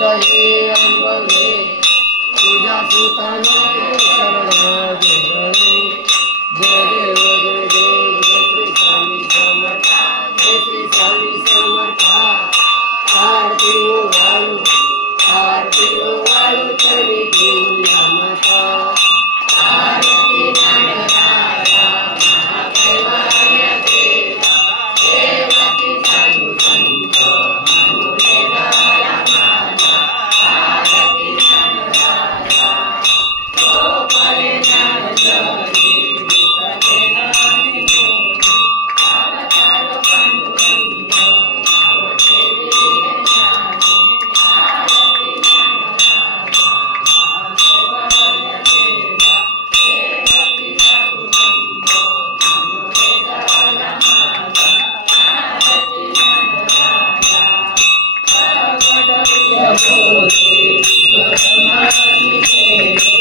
हे अनुभवे तुझ्या सुताने शरणागती जय देव जय देव जय श्री स्वामी समर्थ जय श्री स्वामी समर्थ आरती वाळू चरणी घेऊया माता आरती ज्ञानराया महाकैवल्य देवा देवकी साधू संत अनुदेवाला माझा आरती ज्ञानराया तो परे ज्ञान जरी विसरे नाही कोणी अवतार पांडुरंग आवडते वीर ज्ञानी आरती ज्ञानराया महाकैवल्य देवा देवकी साधू संत अनुदेवाला माझा आरती ज्ञानराया प्रगट प्रिय बोले विश्वकर्माची सेवे